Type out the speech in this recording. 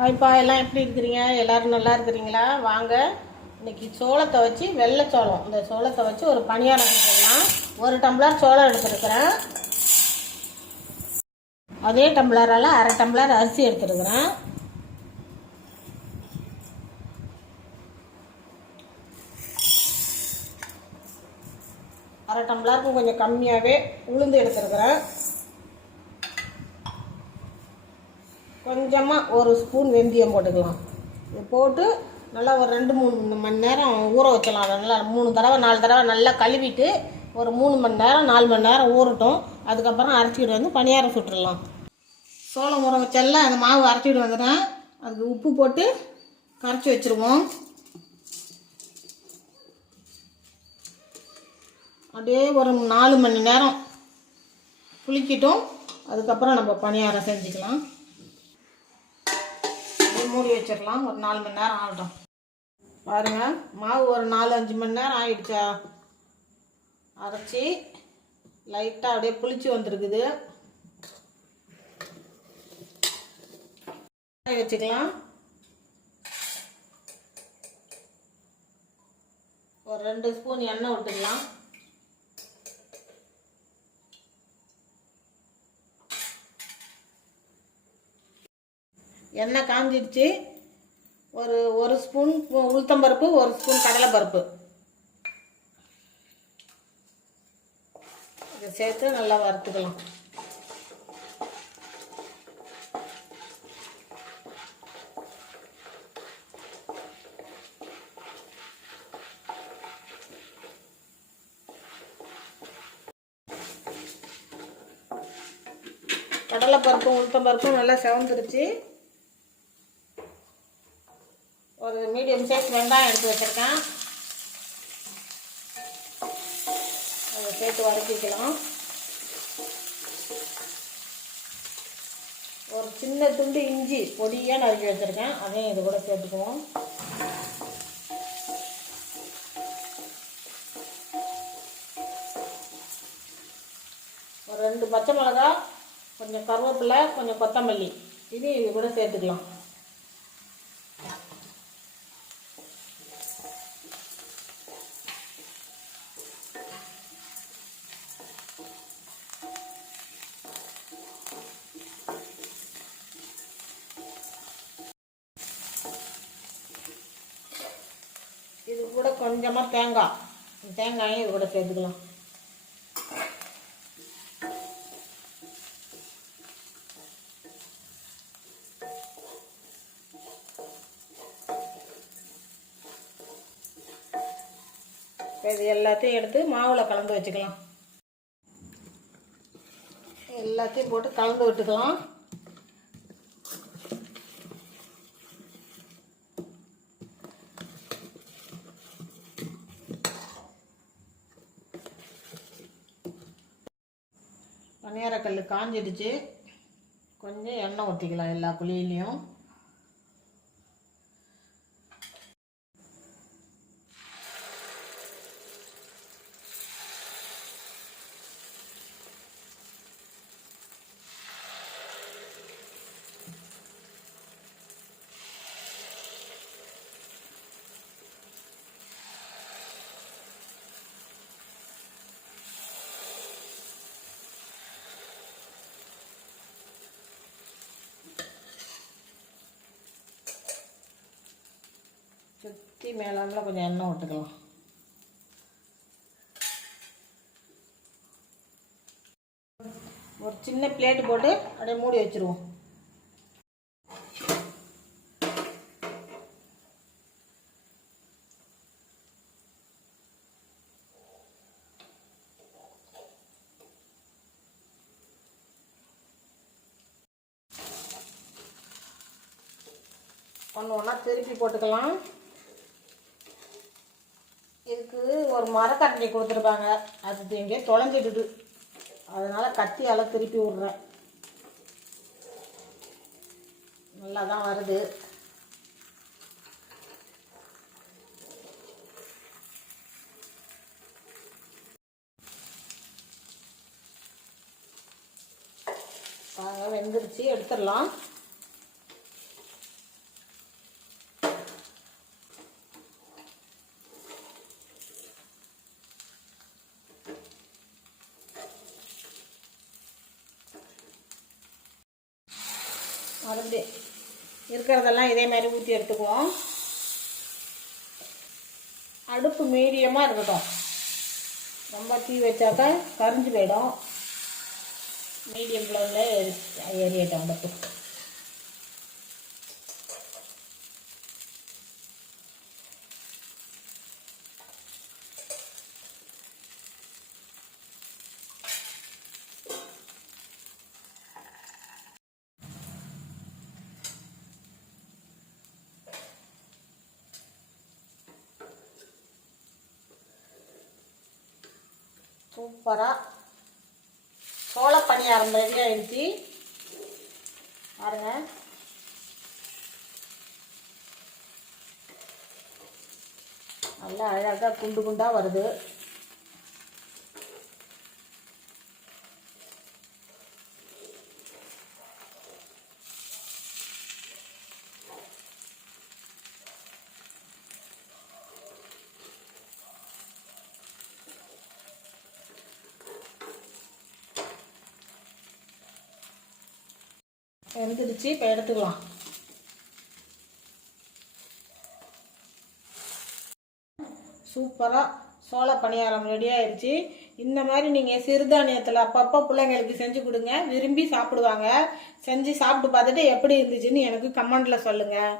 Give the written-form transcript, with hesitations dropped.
ஹாய்ப்பா, எல்லாம் எப்படி இருக்கிறீங்க? எல்லோரும் நல்லா இருக்கிறீங்களா? வாங்க இன்றைக்கி சோளத்தை வச்சு வெள்ளை சோளம், இந்த சோளத்தை வச்சு ஒரு பணியாரம் செஞ்சிடலாம். ஒரு டம்ளர் சோளம் எடுத்துருக்கிறேன். அதே டம்ளரால் அரை டம்ளர் அரிசி எடுத்துருக்கிறேன். அரை டம்ளருக்கும் கொஞ்சம் கம்மியாகவே உளுந்து எடுத்துருக்கிறேன். கொஞ்சமாக ஒரு ஸ்பூன் வெந்தயம் போட்டுக்கலாம். இது போட்டு நல்லா ஒரு 2-3 மணி நேரம் ஊற வச்சலாம். நல்லா 3 தடவை 4 தடவை நல்லா கழுவிட்டு ஒரு 3 மணி நேரம் 4 மணி நேரம் ஊறட்டும். அதுக்கப்புறம் அரைச்சிட்டு வந்து பணியாரம் சுட்டுடலாம். சோளம் ஊற வச்செல்லாம் அந்த மாவு அரைச்சிட்டு வந்துடுறேன். அதுக்கு உப்பு போட்டு கரைச்சி வச்சுருவோம். அப்படியே ஒரு 4 மணி நேரம் புளிக்கட்டும். அதுக்கப்புறம் நம்ம பணியாரம் செஞ்சுக்கலாம். மூடி வச்சிடலாம். ஒரு 4 மணி நேரம் ஆகட்டும். பாருங்கள், மாவு ஒரு 4-5 மணி நேரம் ஆகிடுச்சா. அரைச்சி லைட்டாக அப்படியே புளிச்சு வந்துருக்குது. வச்சுக்கலாம். ஒரு 2 ஸ்பூன் எண்ணெய் விட்டுக்கலாம். எண்ணெய் காஞ்சிடுச்சு. ஒரு ஸ்பூன் உளுத்தம்பருப்பு, 1 ஸ்பூன் கடலைப்பருப்பு இதை சேர்த்து நல்லா வறுத்துக்கலாம். கடலைப்பருப்பும் உளுத்தம்பருப்பும் நல்லா செவந்துருச்சு. ஒரு மீடியம் சைஸ் வெங்காயம் எடுத்து வச்சுருக்கேன். அதை சேர்த்து வதக்கிக்கலாம். ஒரு சின்ன துண்டு இஞ்சி பொடியாக நறுக்கி வச்சுருக்கேன். அதையும் இது கூட சேர்த்துக்குவோம். ஒரு 2 பச்சை மிளகா, கொஞ்சம் கருவேப்பிலை, கொஞ்சம் கொத்தமல்லி இதையும் இது கூட சேர்த்துக்கலாம். இது கூட கொஞ்சமாக தேங்காயும் இது கூட சேர்த்துக்கலாம். இது எல்லாத்தையும் எடுத்து மாவில் கலந்து வச்சுக்கலாம். எல்லாத்தையும் போட்டு கலந்து விட்டுக்கலாம். பணியாரக்கல் காஞ்சிடுச்சு. கொஞ்சம் எண்ணெய் ஊற்றிக்கலாம் எல்லா குழியிலையும். சுற்றி மேலாண்டில் கொஞ்சம் எண்ணெய் விட்டுக்கலாம். ஒரு சின்ன பிளேட்டு போட்டு அப்படியே மூடி வச்சுருவோம். ஒன்றா திருப்பி போட்டுக்கலாம். இதுக்கு ஒரு மரக்கட்டணி கொடுத்துருப்பாங்க. அது எங்கேயோ தொலைஞ்சிடுது. அதனால் கத்தியால் திருப்பி விட்றேன். நல்லா தான் வருது. வெந்துருச்சு, எடுத்துடலாம். மறுபடி இருக்கிறதெல்லாம் இதே மாதிரி ஊற்றி எடுத்துக்குவோம். அடுப்பு மீடியமாக இருக்கட்டும், ரொம்ப தீ வச்சாக்கா கரிஞ்சு போயிடும். மீடியம் ஃப்ளேமில் எரியட்டும் அடுப்பு. சூப்பராக சோள பணியாரம் ரெடி ஆகிடுச்சு பாருங்க. நல்லா அழகாக குண்டு குண்டாக வருது. வெந்துடுச்சு, இப்போ எடுத்துக்கலாம். சூப்பராக சோள பணியாரம் ரெடி ஆயிடுச்சு. இந்த மாதிரி நீங்கள் சிறுதானியத்தில் அப்பப்போ பிள்ளைங்களுக்கு செஞ்சு கொடுங்க, விரும்பி சாப்பிடுவாங்க. செஞ்சு சாப்பிட்டு பார்த்துட்டு எப்படி இருந்துச்சுன்னு எனக்கு கமெண்டில் சொல்லுங்கள்.